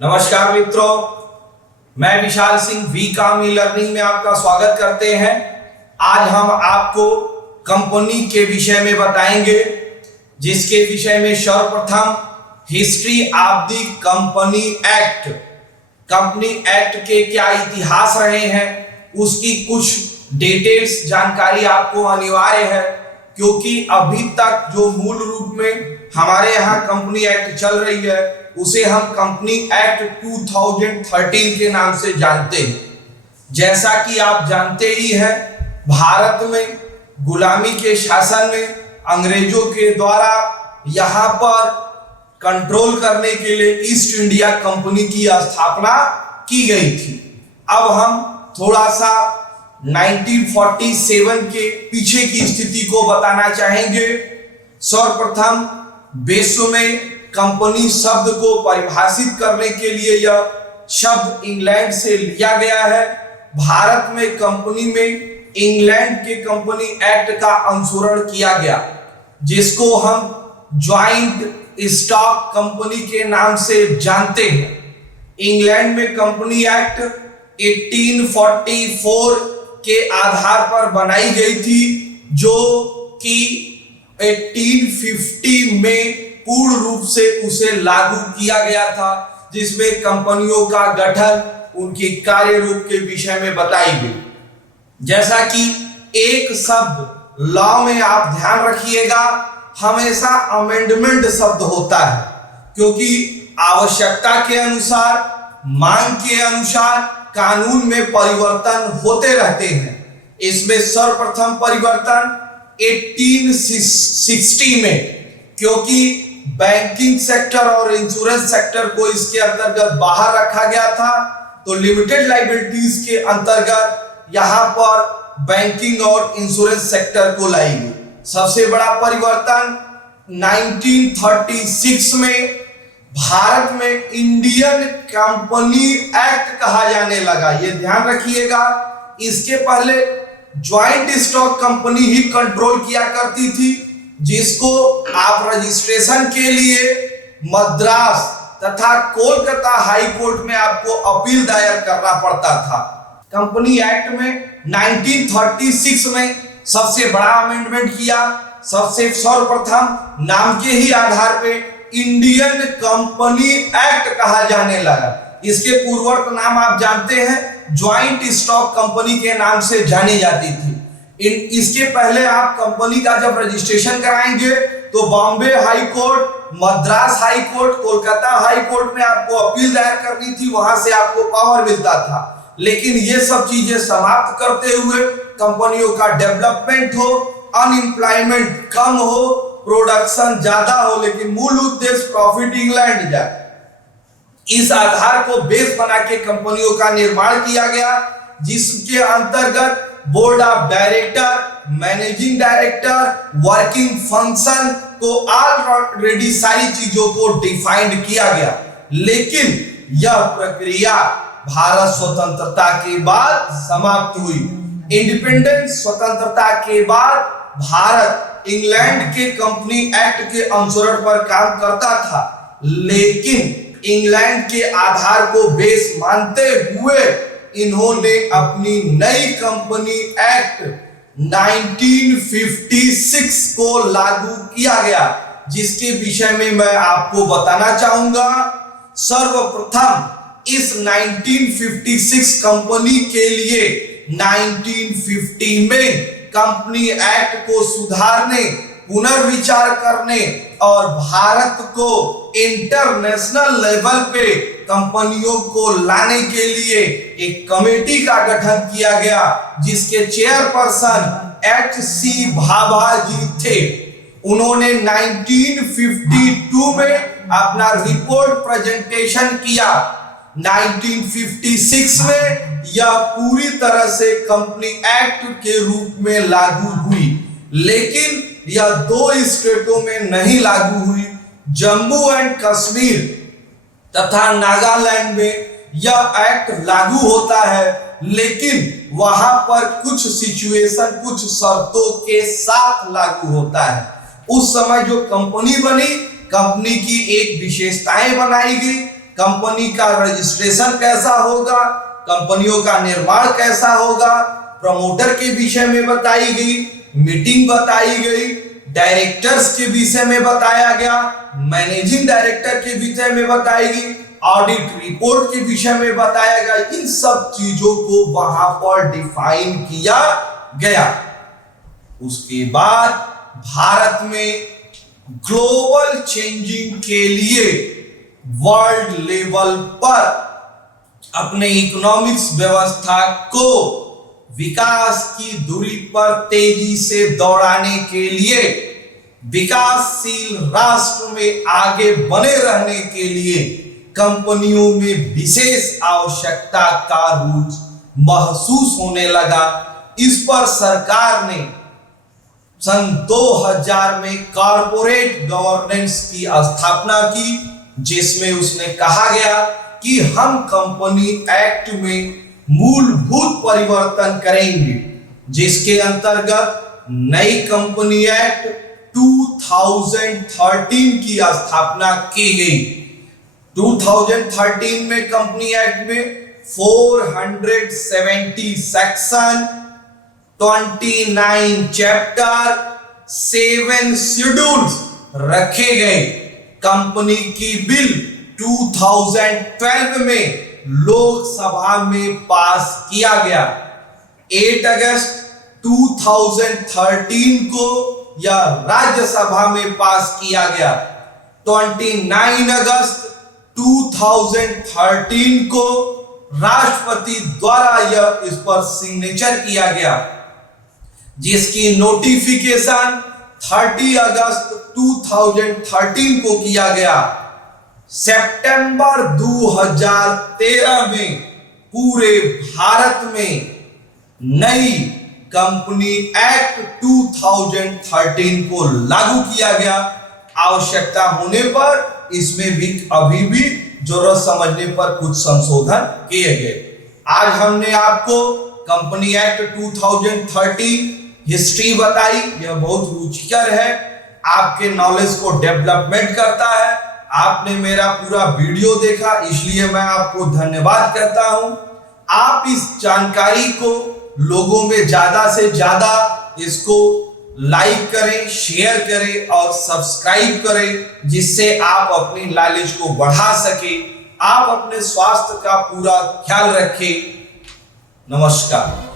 नमस्कार मित्रों, मैं विशाल सिंह वी काम ई लर्निंग में आपका स्वागत करते हैं। आज हम आपको कंपनी के विषय में बताएंगे, जिसके विषय में सर्वप्रथम history of the company act, company act के क्या इतिहास रहे हैं उसकी कुछ डिटेल्स जानकारी आपको अनिवार्य है, क्योंकि अभी तक जो मूल रूप में हमारे यहाँ कंपनी एक्ट चल रही है उसे हम कंपनी एक्ट 2013 के नाम से जानते हैं। जैसा कि आप जानते ही हैं, भारत में गुलामी के शासन में अंग्रेजों के द्वारा यहाँ पर कंट्रोल करने के लिए ईस्ट इंडिया कंपनी की स्थापना की गई थी। अब हम थोड़ा सा 1947 के पीछे की स्थिति को बताना चाहेंगे। सर्वप्रथम विश्व में कंपनी शब्द को परिभाषित करने के लिए यह शब्द इंग्लैंड से लिया गया है। भारत में कंपनी में इंग्लैंड के कंपनी एक्ट का अनुसरण किया गया, जिसको हम ज्वाइंट स्टॉक कंपनी के नाम से जानते हैं। इंग्लैंड में कंपनी एक्ट 1844 के आधार पर बनाई गई थी, जो कि 1850 में पूर्ण रूप से उसे लागू किया गया था, जिसमें कंपनियों का गठन, उनकी कार्य रूप के विषय में बताई गई। जैसा कि एक शब्द लॉ में आप ध्यान रखिएगा, हमेशा अमेंडमेंट शब्द होता है, क्योंकि आवश्यकता के अनुसार, मांग के अनुसार कानून में परिवर्तन होते रहते हैं। इसमें सर्वप्रथम परिवर्तन 1860 में, क्योंकि बैंकिंग सेक्टर और इंश्योरेंस सेक्टर को इसके अंतर्गत बाहर रखा गया था, तो लिमिटेड लायबिलिटीज के अंतर्गत यहां पर बैंकिंग और इंश्योरेंस सेक्टर को लाई गई। सबसे बड़ा परिवर्तन 1936 में भारत में इंडियन कंपनी एक्ट कहा जाने लगा। यह ध्यान रखिएगा, इसके पहले ज्वाइंट स्टॉक कंपनी ही कंट्रोल किया करती थी, जिसको आप रजिस्ट्रेशन के लिए मद्रास तथा कोलकाता हाई कोर्ट में आपको अपील दायर करना पड़ता था। कंपनी एक्ट में 1936 में सबसे बड़ा अमेंडमेंट किया। सबसे सर्वप्रथम नाम के ही आधार पे इंडियन कंपनी एक्ट कहा जाने लगा। इसके पूर्ववर्त नाम आप जानते हैं, ज्वाइंट स्टॉक कंपनी के नाम से जानी जाती थी। इसके पहले आप कंपनी का जब रजिस्ट्रेशन कराएंगे तो Bombay high court, Madras high court, Kolkata high court में आपको अपील दायर करनी थी, वहां से आपको पावर मिलता था। लेकिन ये सब चीजें समाप्त करते हुए कंपनियों का डेवलपमेंट हो, अनएम्प्लॉयमेंट कम हो, प्रोडक्शन ज्यादा हो, लेकिन मूल उद्देश्य प्रॉफिट इंग्लैंड जाए, इस आधार को बेस बना के कंपनियों का निर्माण किया गया, जिसके अंतर्गत board of director, managing director, working function को ऑलरेडी सारी चीजों को डिफाइंड किया गया। लेकिन यह प्रक्रिया भारत स्वतंत्रता के बाद समाप्त हुई। इंडिपेंडेंस, स्वतंत्रता के बाद भारत इंग्लैंड के कंपनी एक्ट के अनुसरण पर काम करता था, लेकिन इंग्लैंड के आधार को बेस मानते हुए इन्होंने अपनी नई कंपनी एक्ट 1956 को लागू किया गया, जिसके विषय में मैं आपको बताना चाहूंगा। सर्वप्रथम इस 1956 कंपनी के लिए 1950 में कंपनी एक्ट को सुधारने, पुनर्विचार करने और भारत को इंटरनेशनल लेवल पे कंपनियों को लाने के लिए एक कमेटी का गठन किया गया, जिसके चेयरपर्सन एच.सी. भाभा जी थे। उन्होंने 1952 में अपना रिपोर्ट प्रेजेंटेशन किया। 1956 में यह पूरी तरह से कंपनी एक्ट के रूप में लागू हुई, लेकिन यह 2 स्टेटों में नहीं लागू हुई। जम्मू एंड कश्मीर तथा नागालैंड में यह एक्ट लागू होता है, लेकिन वहां पर कुछ सिचुएशन, कुछ शर्तों के साथ लागू होता है। उस समय जो कंपनी बनी, कंपनी की एक विशेषताएं बनाई गई। कंपनी का रजिस्ट्रेशन कैसा होगा, कंपनियों का निर्माण कैसा होगा, प्रमोटर के विषय में बताई गई, मीटिंग बताई गई, डायरेक्टर्स के विषय में बताया गया, मैनेजिंग डायरेक्टर के विषय में बताई गई, ऑडिट रिपोर्ट के विषय में बताया गया। इन सब चीजों को वहां पर डिफाइन किया गया। उसके बाद भारत में ग्लोबल चेंजिंग के लिए वर्ल्ड लेवल पर अपने इकोनॉमिक्स व्यवस्था को विकास की धुरी पर तेजी से दौड़ाने के लिए, विकासशील राष्ट्र में आगे बने रहने के लिए कंपनियों में विशेष आवश्यकता का रूप महसूस होने लगा। इस पर सरकार ने सन 2000 में कॉरपोरेट गवर्नेंस की स्थापना की, जिसमें उसने कहा गया कि हम कंपनी एक्ट में मूलभूत परिवर्तन करेंगे, जिसके अंतर्गत नई कंपनी एक्ट 2013 की स्थापना की गई। 2013 में कंपनी एक्ट में 470 सेक्शन, 29 चैप्टर, 7 शेड्यूल्स रखे गए। कंपनी की बिल 2012 में लोकसभा में पास किया गया। 8 अगस्त 2013 को यह राज्यसभा में पास किया गया। 29 अगस्त 2013 को राष्ट्रपति द्वारा यह इस पर सिग्नेचर किया गया, जिसकी नोटिफिकेशन 30 अगस्त 2013 को किया गया। सितंबर 2013 में पूरे भारत में नई कंपनी एक्ट 2013 को लागू किया गया। आवश्यकता होने पर इसमें भी अभी भी जरूरत समझने पर कुछ संशोधन किए गए। आज हमने आपको कंपनी एक्ट 2013 हिस्ट्री बताई। यह बहुत रुचिकर है, आपके नॉलेज को डेवलपमेंट करता है। आपने मेरा पूरा वीडियो देखा, इसलिए मैं आपको धन्यवाद करता हूं। आप इस जानकारी को लोगों में ज्यादा से ज्यादा इसको लाइक करें, शेयर करें और सब्सक्राइब करें, जिससे आप अपनी नॉलेज को बढ़ा सके। आप अपने स्वास्थ्य का पूरा ख्याल रखें। नमस्कार।